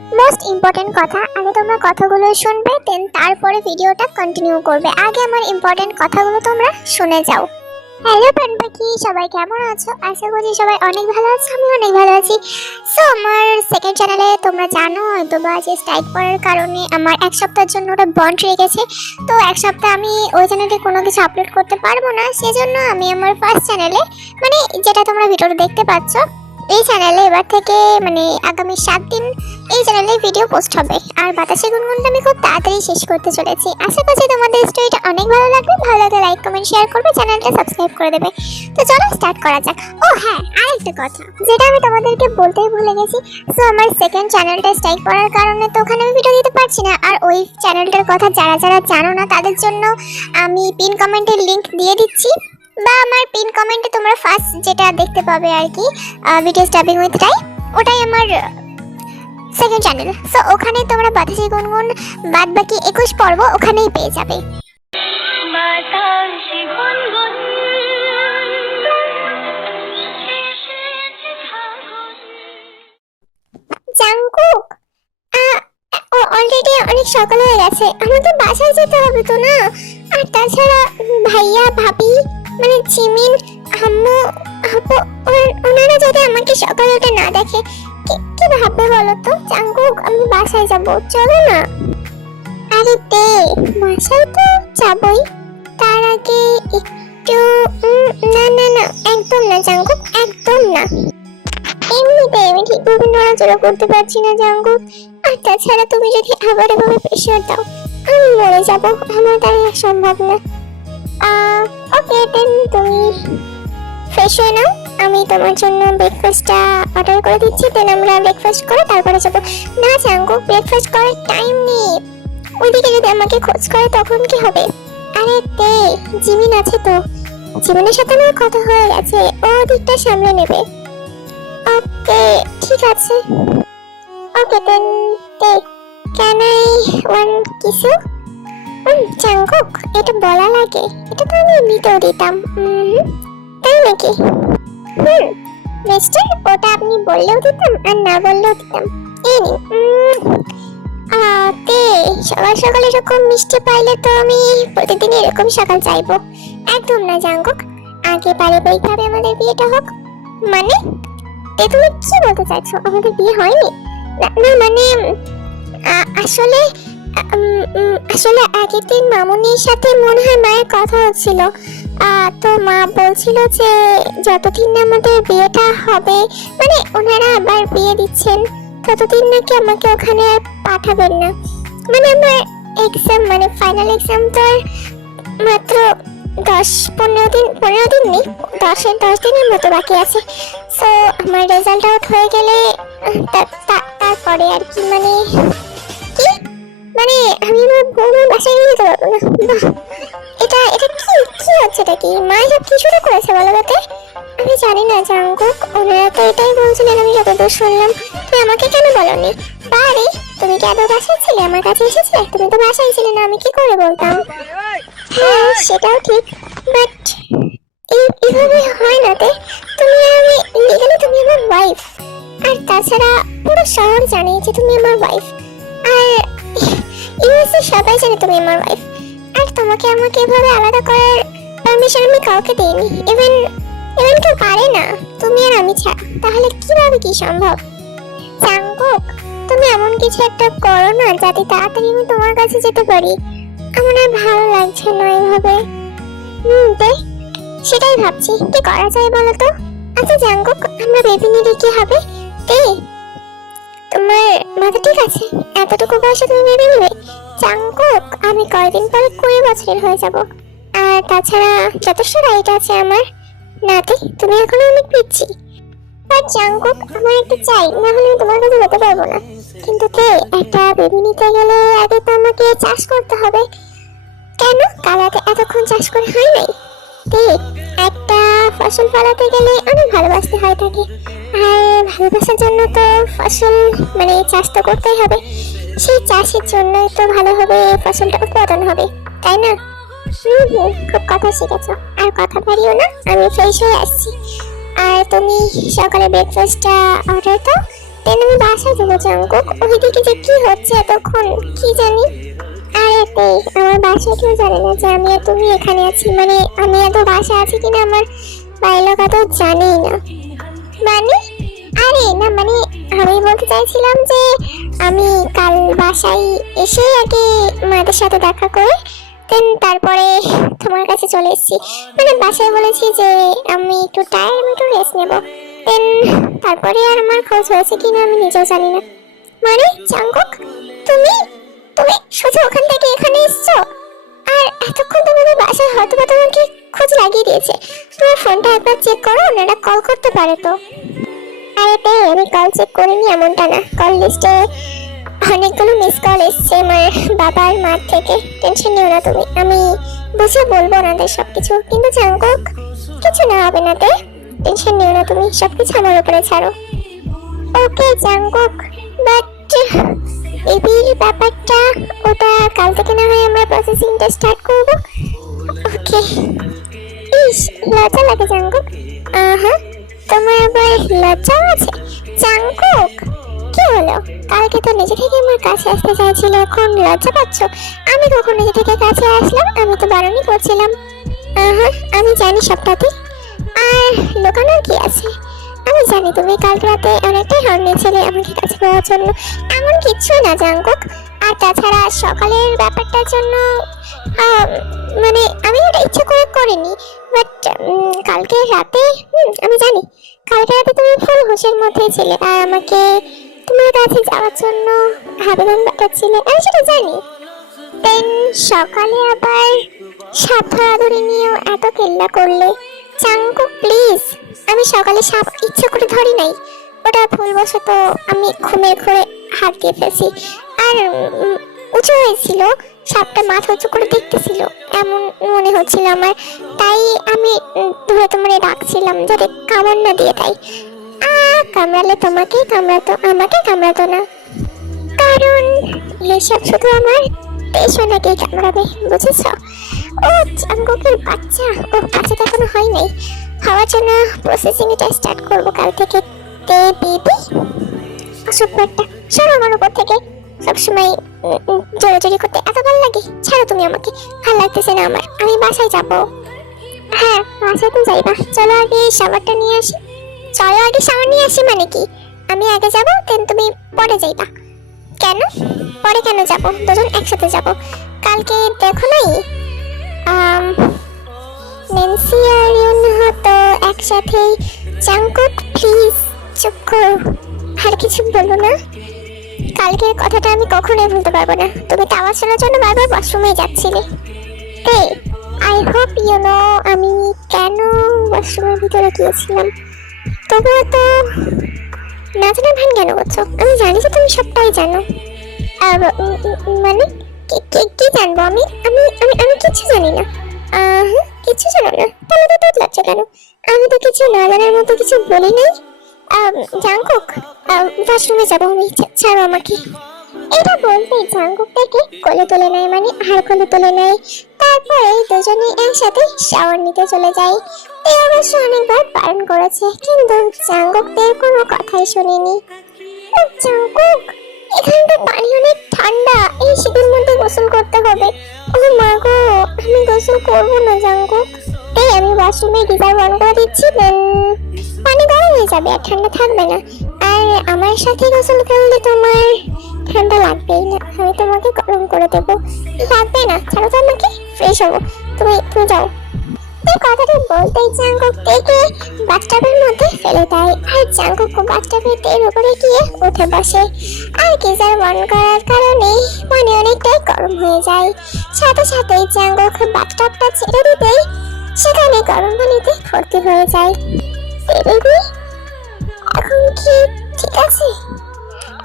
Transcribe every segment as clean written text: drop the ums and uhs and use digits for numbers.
Most important কথা, আগে তোমরা কথাগুলো শুনবে, দেন তারপরে ভিডিওটা কন্টিনিউ করবে। আগে আমার ইম্পর্টেন্ট কথাগুলো তোমরা শুনে যাও। হ্যালো পাখি, সবাই কেমন আছো? আশা করছি সবাই অনেক ভালো আছো, আমি অনেক ভালো আছি। সো আমার সেকেন্ড চ্যানেলে তোমরা জানো হয়তো বা যে স্ট্রাইক করার কারণে আমার এক সপ্তাহের জন্য ওটা বন্ধ রেখেছে। তো এক সপ্তাহ আমি ওই চ্যানেলে কোনো কিছু আপলোড করতে পারবো না, সেজন্য আমি আমার ফার্স্ট চ্যানেলে, মানে যেটা তোমরা ভিডিওটা দেখতে পাচ্ছ, এই চ্যানেলে এবার থেকে মানে আগামী 7 দিন এই চ্যানেলে ভিডিও পোস্ট হবে। আর বাতাসের গুনগুনটা আমি খুব তাড়াতাড়ি শেষ করতে চলেছি। আশা করছি তোমাদের স্টোরিটা অনেক ভালো লাগবে। ভালো লাগলে লাইক কমেন্ট শেয়ার করবে, চ্যানেলটা সাবস্ক্রাইব করে দেবে। তো চলো স্টার্ট করা যাক। ও হ্যাঁ, আরেকটা কথা যেটা আমি তোমাদেরকে বলতেই ভুলে গেছি। সো আমার সেকেন্ড চ্যানেলটা স্ট্রাইক করার কারণে তো ওখানে আমি ভিডিও দিতে পারছি না। আর ওই চ্যানেলটার কথা যারা যারা জানো না তাদের জন্য আমি পিন কমেন্টের লিংক দিয়ে দিচ্ছি, বা আমার পিন কমেন্টে তোমরা ফার্স্ট যেটা দেখতে পাবে আর কি, ভিডিও স্টাফিং উইথ টাই, ওটাই আমার সেকেন্ড চ্যানেল। সো ওখানে তোমরা বাতাসের গুনগুন বাদ বাকি 21 পর্ব ওখানেই পেয়ে যাবে। জাঙ্কুক, অলরেডি অনেক সকাল হয়ে গেছে, আমাকে বাসায় যেতে হবে তো না। আর তাছাড়া ভাইয়া ভাবি মানে জিমিন আম্মু আপু ওনারা যদি আমাকে সকালে উঠে না দেখে কি ভাববে বলো তো? জাঙ্কুক, আমি বাসায় যাব, চলো না। আরে দে, বাসায় তো যাবই, তার আগে একটু না না না, একদম না জাঙ্কুক, একদম না। এমনিতে আমি ঠিকভাবে নড়াচড়া করতে পারছি না জাঙ্কুক। আর তাছাড়া তুমি যদি আবার এভাবে প্রেশার দাও আমি মরে যাব, আমার দ্বারা সম্ভব না। ওকে দেন তুমি ফ্রেশ হয়ে নাও, আমি তোমার জন্য ব্রেকফাস্টটা অর্ডার করে দিচ্ছি, দেন আমরা ব্রেকফাস্ট করে তারপরে যাবো। না জাঙ্কুক, ব্রেকফাস্ট করার টাইম নেই, ওইদিকে যদি আমাকে খোঁজ করে তখন কি হবে? আরে দে, জিমিন আছে তো, জিমিনের সাথে আমার কথা হয়ে গেছে, ও দিকটা সামলে নেবে। ওকে ঠিক আছে। ওকে দেন দে, can I one kiss you? Jungkook, এটা বলা লাগে? এটা তো আমি এমনিতেও দিতাম। তাই নাকি? মিস্টার, ওটা আপনি বললেও দিতাম আর না বললেও দিতাম। এই নিন। সকাল সকাল এরকম মিষ্টি পাইলে তো আমি প্রতিদিন এরকম সকাল চাইবো। একদম না জাঙ্কুক, আগে পারিবারিকভাবে আমাদের বিয়েটা হোক। মানে তুমি কি বলতে চাইছো? আমাদের বিয়ে হয়নি? না মানে আসলে আসলে আগের দিন মামুনির সাথে মনে হয় মায়ের কথা হচ্ছিল, তো মা বলছিল যে যতদিন না আমাদের বিয়েটা হবে, মানে ওনারা আবার বিয়ে দিচ্ছেন, ততদিন নাকি আমাকে ওখানে আর পাঠাবেন না। মানে আমার এক্সাম, মানে ফাইনাল এক্সাম তো আর মাত্র 10-15 দিন নেই, 10 দিনের মতো বাকি আছে। সো আমার রেজাল্ট আউট হয়ে গেলে তারপরে আর কি, মানে কি মানে আমি আমার বউয়ের বাসায় নিয়ে যেতে পারবো না। এটা এটা কি কি হচ্ছে? এটা কি মা সব কিছুটা করেছে বলো তাতে? আমি জানি না জাঙ্কুক, ওনারা তো এটাই বলছিলেন, আমি যতদূর শুনলাম। তুমি আমাকে কেন বলনি? বাড়ি তুমি কি আদৌ বাসায় ছিলে? আমার কাছে এসেছিলে? তুমি তো বাসায় ছিলে না, আমি কি করে বলতাম? হ্যাঁ সেটাও ঠিক, বাট এইভাবে হয় না তে। তুমি আর আমি লিগালি তুমি আমার ওয়াইফ, আর তাছাড়া পুরো শহর জানে যে তুমি আমার ওয়াইফ, আর ইউএসএ সবাই জানে তুমি আমার ওয়াইফ। আর তোমাকে আমাকে এভাবে আলাদা করার পারমিশন আমি কাউকে দিইনি, ইভেন কেউ পারে না, তুমি আর আমি ছাড়া। তাহলে কিভাবে কি সম্ভব? জাঙ্কুক, তুমি এমন কিছু একটা করো না যাতে তাড়াতাড়ি আমি তোমার কাছে যেতে পারি। আমার আর ভালো লাগছে না এভাবে। সেটাই ভাবছি কি করা যায় বলো তো। আচ্ছা জাঙ্কুক, আমরা বেবি নিলে কি হবে? তোমার মাথা ঠিক আছে? এতটুকু বয়সে তুমি বেবি নেবে? জাঙ্কুক, আমি কয়েকদিন পরে 20 বছরের হয়ে যাব, আর তাছাড়া যথেষ্ট রাইট আছে আমার। নাতি, তুমি এখন অনেক পিচ্ছি। আর জাঙ্কুক, আমার একটা চাই, না হলে আমি তোমার কাছে যেতে পারবো না। কিন্তু একটা বেবি নিতে গেলে আগে তো আমাকে চাষ করতে হবে। কেন কাল রাতে এতক্ষণ চাষ করে হয় নাই? একটা ফসল ফলাতে গেলে অনেক ভালোবাসতে হয় তাকে, আর ভালোবাসার জন্য তো ফসল মানে চাষ তো করতেই হবে। সেই চাষের জন্যই তো ভালোভাবে ফসলটা উৎপাদন হবে, তাই না? খুব কথা শিখেছো, আর কথা বাড়িও না, আমি ফ্রেশ হয়ে আসছি। আর তুমি সকালে ব্রেকফাস্টটা অর্ডার দাও, দেন আমি বাসায় যাবো জাঙ্কুক। ওইদিকে যে কি হচ্ছে এতক্ষণ কি জানি। আর এতে আমার বাসায় কেউ জানে না যে আমি আর তুমি এখানে আছি, মানে আমি এত বাসায় আছি কিনা আমার বাড়ির লোক তো জানেই না। মানে আরে না, মানে আমি বলতে চাইছিলাম যে আমি কাল বাসায় এসে আগে মাদের সাথে দেখা করে দেন তারপরে তোমার কাছে চলে এসেছি। মানে বাসায় বলেছি যে আমি একটু টায়ার্ড, আমি একটু রেস্ট নেবো। দেন তারপরে আর আমার খোঁজ হয়েছে কিনা আমি নিজেও জানি না। মানে জাঙ্কুক, তুমি তুমি সোজা ওখান থেকে এখানে এসছো? আর এতক্ষণ তোমাদের বাসায় হয়তো বা তোমাকে খোঁজ লাগিয়ে দিয়েছে। তোমার ফোনটা একবার চেক করো, ওনারা কল করতে পারে তো। আরে তে আমি কল চেক করিনি এমনটা না, কল লিস্টে অনেকগুলো মিস কল এসছে আমার বাবার মার থেকে। টেনশন নিও না তুমি, আমি বুঝে বলবো ওনাদের সবকিছু। কিন্তু জাঙ্কুক কিছু না হবে না তে, টেনশন নিও না তুমি, সবকিছু আমার উপরে ছাড়ো। ওকে জাঙ্কুক, বাট বেবির ব্যাপারটা ওটা কাল থেকে না হয় আমরা প্রসেসিংটা স্টার্ট করব। ওকে। ইস লজ্জা লাগে জাঙ্কুক। হ্যাঁ তোমার আবার লজ্জাও আছে? জাঙ্কুক কি হলো? কালকে তো নিজে থেকে আমার কাছে আসতে চাইছিলে, এখন লজ্জা পাচ্ছ? আমি কখন নিজে থেকে কাছে আসলাম? আমি তো বারণই করছিলাম। হ্যাঁ আমি জানি সবটাতে, আর লোকানোর কি আছে? আমি জানি তুমি কাল রাতে অনেকটাই হর্নে ছিলে আমাকে কাছে পাওয়ার জন্য। এমন কিছু না জাঙ্কুক। আর তাছাড়া সকালের ব্যাপারটার জন্য মানে আমি ওটা ইচ্ছে করে করিনি, বাট কালকে রাতে আমি জানি কালকে রাতে তুমি ফুল হুঁশের মধ্যে ছিলে আর আমাকে তোমার কাছে যাওয়ার জন্য আবেদন পাঠাচ্ছিলে, আমি সেটা জানি। দেন সকালে আবার সাপ ধরাধরি নিয়েও এত কেল্লা করলে। জাঙ্কুক প্লিজ, আমি সকালে সাপ ইচ্ছে করে ধরি নাই, ওটা ভুলবশত আমি ঘুমের ঘরে হাত দিয়ে ফেলছি। আর উঁচু হয়েছিল, সাপটা মাথা উঁচু করে দেখতেছিল এমন মনে হচ্ছিল আমার, তাই আমি ধরে তোমারে ডাকছিলাম যাতে কামড় না দিয়ে। তাই কামড়ালে তোমাকে কামড়াতো, আমাকে কামড়াতো না, কারণ এসব শুধু আমার পেছনেকেই কামড়াবে, বুঝেছ? ও জাঙ্কুকের বাচ্চা, ও বাচ্চা তো এখনো হয় নাই, হওয়ার জন্য প্রসেসিংটা স্টার্ট করবো কাল থেকে। তে বেবি অসভ্যটা সরো আমার উপর থেকে, সবসময় জোরাজোরি করতে এত ভালো লাগে। ছাড়ো তুমি আমাকে, ভালো লাগতেছে না আমার, আমি বাসায় যাবো। হ্যাঁ বাসায় তো যাইবা, চলো আগে শাওয়ারটা নিয়ে আসি। চলো আগে শাওয়ার নিয়ে আসি মানে কি? আমি আগে যাবো দেন তুমি পরে যাইবা। কেন পরে কেন যাবো? দুজন একসাথে যাবো। কালকে দেখো নাই নেন্সি আর ইউনহা তো একসাথেই। জাঙ্কুক প্লিজ চুপ করো, আর কিছু বলো না। কালকের কথাটা আমি কখনোই ভুলতে পারবো না। তুমি টাওয়া ছেড়ার জন্য বারবার ওয়াশরুমে যাচ্ছিলে। এই আই হোপ ইউ নো আমি কেন ওয়াশরুমের ভিতরে গিয়েছিলাম। তবুও তো না জানা ভান কেন করছো? আমি জানি যে তুমি সবটাই জানো। মানে কি জানবো আমি? আমি আমি আমি কিছু জানি না। কিছু জানো না? তাহলে তো দুধ লাগছে কেন? আমি তো কিছু না জানার মতো কিছু বলি নাই। জাঙ্কুক ওয়াশরুমে যাবো আমি, ছাড়ো আমাকে। এটা বলতেই জাঙ্কুকটাকে কোলে তুলে নেয়, মানে আর কোলে তুলে নেয়। তারপরে দুজনে একসাথে শাওয়ার নিতে চলে যায়। এই অবশ্য অনেকবার বারণ করেছে, কিন্তু জাঙ্কুকদের কোনো কথাই শোনেনি। জাঙ্কুক এখানকার পানি অনেক ঠান্ডা, এই শীতের মধ্যে গোসল করতে হবে। ও মা গো, আমি গোসল করবো না জাঙ্কুক। এই আমি ওয়াশরুমে গিজার বন্ধ করে দিচ্ছি, দেন পানি গরম হয়ে যাবে আর ঠান্ডা থাকবে না। আর আমার সাথে গোসল করলে তোমার ঠান্ডা লাগবেই না, আমি তোমাকে গরম করে দেবো। লাগবে না, ছাড়ো তো আমাকে, ফ্রেশ হবো। তুমি যাও। এই কথাটা বলতেই জাঙ্কুক তেকে বাথটাবের মধ্যে ফেলে দেয়, আর জাঙ্কুক বাথটাবের তের উপরে গিয়ে উঠে বসে। আর গিজার বন্ধ করার কারণে পানি অনেকটাই গরম হয়ে যায়। সাথে সাথেই জাঙ্কুক বাথটাবটা ছেড়ে দিতেই সেখানে গরম পানিতে ভর্তি হয়ে যায়। বেবি এখন কি ঠিক আছে?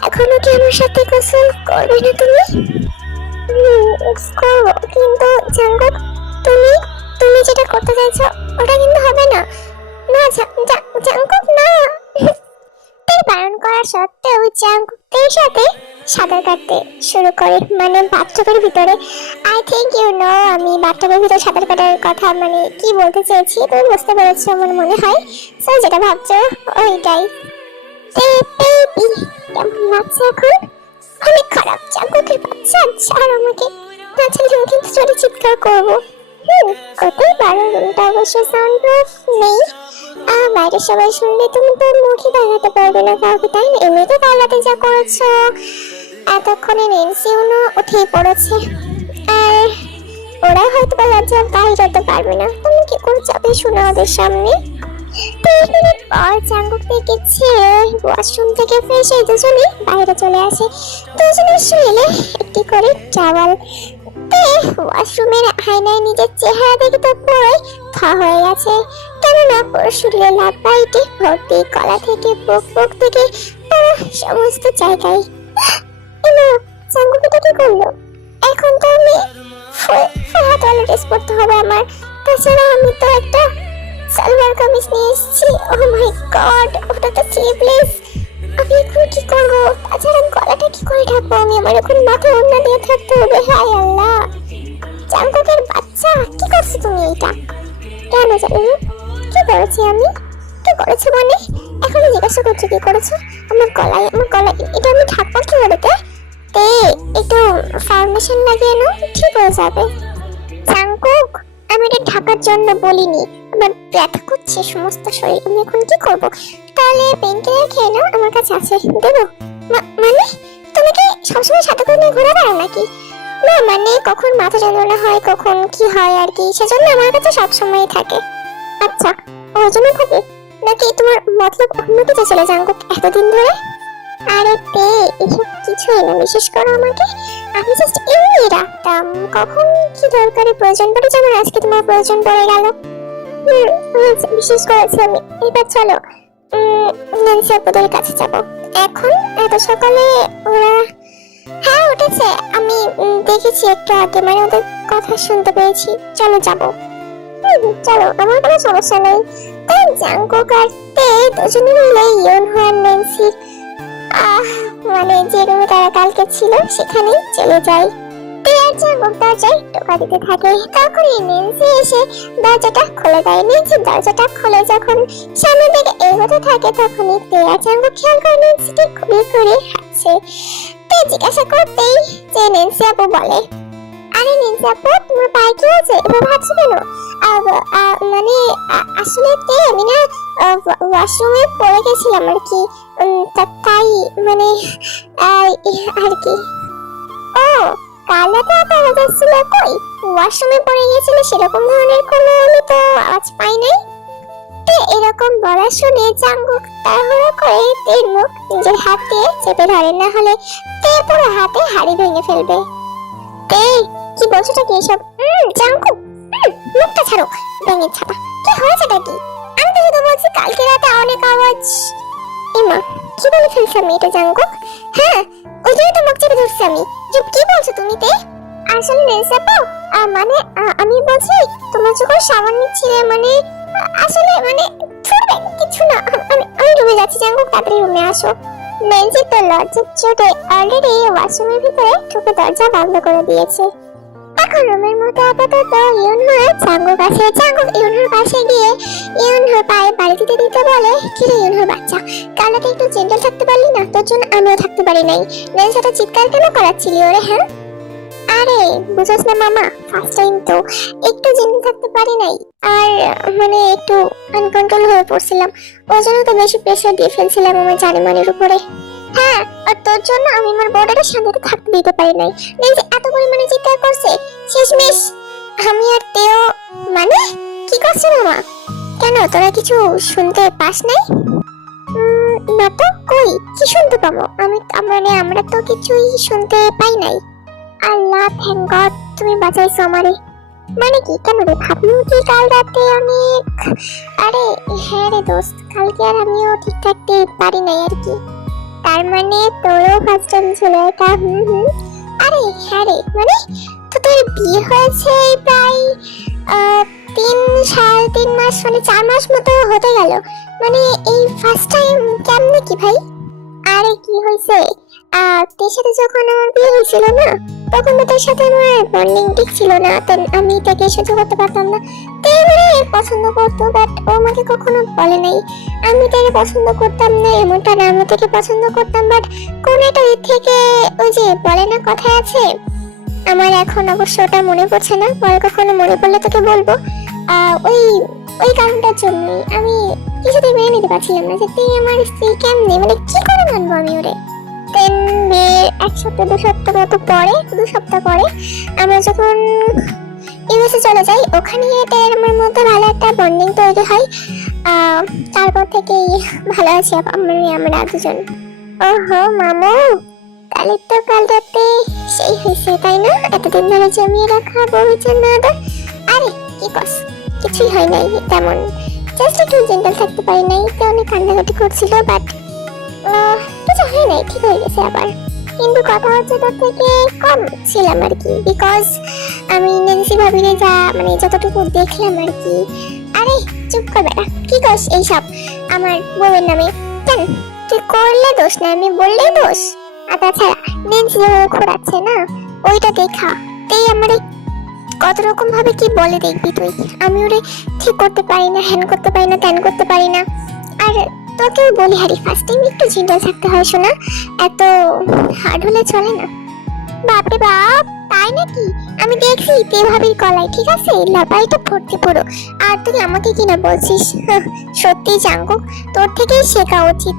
এখনো কি আমার সাথে গোসল করবে না তুমি? করবো, কিন্তু জাঙ্কুক তুমি তুমি যেটা করতে চাইছো ওটা কিন্তু হবে না। না জাঙ্কুক না। তার বারণ করা সত্ত্বেও জাঙ্কুকের সাথে সাঁতার কাটতে শুরু করে, মানে বাথটবের ভিতরে। আই থিঙ্ক ইউ নো আমি বাথটবের ভিতরে সাঁতার কাটার কথা মানে কি বলতে চেয়েছি, তুমি বুঝতে পেরেছো আমার মনে হয়। সো যেটা ভাবছো ওইটাই। বেবি কেমন লাগছে এখন? অনেক খারাপ জাঙ্কুকের বাচ্চা, ছাড় আমাকে, তাছাড়া আমি কিন্তু জোরে চিৎকার করবো। করতেই পারো, রুমটা অবশ্য সাউন্ড প্রুফ নেই। বাইরে সবাই শুনলে তুমি তো মুখে দেখাতে পারবে না কাউকে, তাই না? এমনিতে কালাতে যা করেছো, এতক্ষণে নেন্সিও উঠেই পড়েছে, আর ওরা হয়তো বা লজ্জা বাইরে যেতে পারবে না। তুমি কি করে যাবে শোনা ওদের সামনে? 3 মিনিট পর জাঙ্কুক দেখেছে ওয়াশরুম থেকে ফ্রেশ হয়ে দুজনে বাইরে চলে আসে। দুজনের শরীরে একটি করে টাওয়াল। ওয়াশরুমের আয়নায় নিজের চেহারা দেখে তো পুরোই থা হয়ে গেছে, কেননা পুরো শরীরে লাভ বাইটে ভর্তি, গলা থেকে বুক থেকে পুরো সমস্ত জায়গায়। জাঙ্কুক এটা কি করলো? এখন তো আমি ফুল হাত ওয়ালা ড্রেস পরতে হবে আমার, তাছাড়া আমি তো একটা সালোয়ার কামিজ নিয়ে এসেছি। ও মাই গড, ওটা তো স্লিভলেস। আমি এখন কি করবো? তাছাড়া গলাটা কি করে ঢাকবো আমি? আমার এখন মাথা ওড়না দিয়ে থাকতে হবে। হায় আল্লাহ, জাঙ্কুকের বাচ্চা কি করছো তুমি? এটা কেন জানি না কি করেছি আমি? কি করেছো মানে? এখন জিজ্ঞাসা করছো কি করেছো? আমার গলায় এটা আমি ঢাকবো কি করে? একটু ফাউন্ডেশন লাগিয়ে নাও, ঠিক হয়ে যাবে। জাঙ্কুক, আমি এটা ঢাকার জন্য বলিনি, আমার ব্যথা করছে সমস্ত শরীর। আমি এখন কি করব? তাহলে পেইনকিলার খেয়ে নাও, আমার কাছে আছে, দেবো। মানে তুমি কি সবসময় সাথে করে নিয়ে ঘোরা বেড়াও নাকি? না মানে কখন মাথা যন্ত্রণা হয়, কখন কি হয় আর কি, সেজন্য আমার কাছে সবসময় থাকে। আচ্ছা, ওই জন্য থাকে নাকি তোমার মতলব অন্য কিছু ছিল জাঙ্কুক এতদিন ধরে? আরে এসব কিছুই না, বিশেষ করে আমাকে আমি জাস্ট এমনি রাখতাম, কখন কি দরকারি প্রয়োজন পড়ে, যেমন আজকে তোমার প্রয়োজন পড়ে গেল। বিশেষ করেছি আমি। এবার চলো নেন্সি আপুদের কাছে যাব। এখন এত সকালে ওরা? হ্যাঁ উঠেছে, আমি দেখেছি একটু আগে, মানে ওদের কথা শুনতে পেয়েছি। চলো যাবো। চলো, আমার কোনো সমস্যা নেই। তাই জাঙ্কুক আর দুজনে মিলে ইউনহো আর নেন্সির মানে যে রুমে তারা কালকে ছিল সেখানে চলে যায়। জাঙ্কুক দরজায় টোকা দিতে থাকে, তখনই নেন্সি এসে দরজাটা খুলে দেয়। নেন্সি দরজাটা খুলে যখন সামনের দিকে এগোতে থাকে, তখনই জাঙ্কুক খেয়াল করে নেন্সিকে ঘুরিয়ে ঘুরিয়ে হাঁটছে। জিজ্ঞাসা করতেই যে নেন্সি আপু বলে, আরে নেন্সি আপু, তোমার পায়ে কি হয়েছে? এভাবে হাঁটছো কেন? মানে আসলে আমি না ওয়াশরুমে পড়ে গেছিলাম আর কি, তাই মানে আর কি। ও কালো তো আওয়াজ আসছিল, কই ওয়াশরুমে পড়ে গিয়েছিল সেরকম ধরনের কোনো আমি তো আওয়াজ পাই নাই। এরকম বলা শুনে জাঙ্কুক তাড়াহুড়ো করে তের মুখ নিজের হাত দিয়ে চেপে ধরে, না হলে পুরো হাতে হাড়ি ভেঙে ফেলবে। কি বলছোটা কি এসব? জাঙ্কুক মুখটা ছাড়ো, ভেঙে ছাপা। কি হয়েছেটা কি? আমি তো শুধু বলছি কালকে রাতে অনেক আওয়াজ। এমা কি বলে ফেলছি আমি এটা জাঙ্কুক? হ্যাঁ ওই জন্য তো মুখ চেপে ধরছি আমি। কি বলছো তুমি? আসলে নেন্সি আপু, মানে আমি বলছি তোমার যখন সাবান নিচ্ছিলে, মানে আসলে মানে কিছু না, আমি রুমে যাচ্ছি। জাঙ্কুক তাড়াতাড়ি রুমে আসো। নেন্সি তো লজ্জার চোটে অলরেডি ওয়াশরুমের ভিতরে ঢুকে দরজা বন্ধ করে দিয়েছে। এখন রুমের মধ্যে আপাতত ইউনহো জাঙ্কুক আছে। জাঙ্কুক ইউনহোর পাশে গিয়ে ইউনহোর পায়ে বাড়ি দিতে বলে, কিরে ইউনহোর বাচ্চা, কালকে একটু জেন্টাল থাকতে পারলি না? তোর জন্য আমিও থাকতে পারি নাই। নেন্সিটা চিৎকার কেন করাচ্ছিলি ওরে? হ্যাঁ আরে বুঝছ না মামা, ফার্স্ট টাইম তো একটু জেন্টাল থাকতে পারি নাই, আর মানে একটু আনকন্ট্রোল হয়ে পড়ছিলাম, ওই জন্য তো বেশি প্রেসার দিয়ে ফেলছিলাম আমার জানেমানের উপরে। হ্যাঁ, আর তোর জন্য আমি আমার বর্ডারে শান্তিতে থাকতে দিতে পারি নাই। নেন্সি এত পরিমাণে চিৎকার করছে, শেষমেশ আমি আর তেও মানে কি করছে মামা? কেন তোরা কিছু শুনতে পাস নাই? না তো, কই কি শুনতে পাবো? মানে আমরা তো কিছুই শুনতে পাই নাই। আল্লাহ, থ্যাংক গড তুমি বাঁচাইছো আমারে। মানে কি কেন রে? ভাবলাম কি কাল রাতে অনেক, আরে হ্যাঁ রে দোস্ত, কালকে আর আমিও ঠিক থাকতে পারি নাই আর কি। তার মানে তোরও ফার্স্ট টাইম ছিল এটা? আরে হ্যাঁ রে, মানে তো তোর বিয়ে হয়েছে প্রায় 3 মাস, মানে 4 মাস মতো হতে গেল, মানে এই ফার্স্ট টাইম কেমনে কি ভাই? আরে কি হয়েছে, তোর সাথে যখন আমার বিয়ে হয়েছিল না, তখন তো তোর সাথে আমার বন্ডিং ঠিক ছিল না, তো আমি তাকে সহ্য করতে পারতাম না। মানে পছন্দ করতো, বাট ও আমাকে কখনো বলে নাই। আমি তাকে পছন্দ করতাম না এমনটা না, আমি তাকে পছন্দ করতাম, বাট কোন একটা দিক থেকে ওই যে বলে না কথায় আছে, আমার এখন অবশ্য ওটা মনে পড়ছে না, পরে কখনো মনে পড়লে তোকে বলবো। ওই ওই কারণটার জন্যই আমি কিছুতেই মেনে নিতে পারছিলাম না যে তুই আমার স্ত্রী। কেমনে, মানে কি করে মানবো আমি ওরে? দেন বিয়ের 1 সপ্তাহ 2 সপ্তাহ মতো পরে, 2 সপ্তাহ পরে আমরা যখন ইউএসএ চলে যাই, ওখানে এটার আমার মধ্যে ভালো একটা বন্ডিং তৈরি হয়। তারপর থেকেই ভালো আছি আমরা দুজন। ওহো মামু, তাহলে তো কালটাতে সেই হয়েছে তাই না? এতদিন ধরে জমিয়ে রাখা বউয়ের না আদর। আরে কি কস, কিছুই হয় নাই তেমন, জাস্ট একটু জেন্টাল থাকতে পারি নাই, তো অনেক কান্নাকাটি করছিল, বাট কিছু হয় নাই, ঠিক হয়ে গেছে আবার। কিন্তু কথা হচ্ছে তোর থেকে কম ছিলাম আর কি, বিকজ আমি নেন্সি ভাবিরে যা মানে যতটুকু দেখলাম আর কি। আরে চুপ কর বেটা, কি কস এইসব আমার বউয়ের নামে? কেন তুই করলে দোষ না, আমি বললেই দোষ? আর তাছাড়া নেন্সি যেভাবে ঘোরাচ্ছে না, ওইটা দেখা তেই আমার কত রকম ভাবে কি বলে দেখবি তুই। আমি ওরে ঠিক করতে পারি না, হ্যান করতে পারি না, ত্যান করতে পারি না। আর তোকেও বলি হারি, ফার্স্ট টাইম একটু জেন্টাল থাকতে হয় শোনা, এত হার্ড হলে চলে না। বাপরে বাপ, তাই নাকি? আমি দেখছি তুই ভাবির কলাই, ঠিক আছে লাপাইটা ভর্তি পড়ো, আর তুই আমাকে কিনা বলছিস? সত্যি জাঙ্গু, তোর থেকেই শেখা উচিত।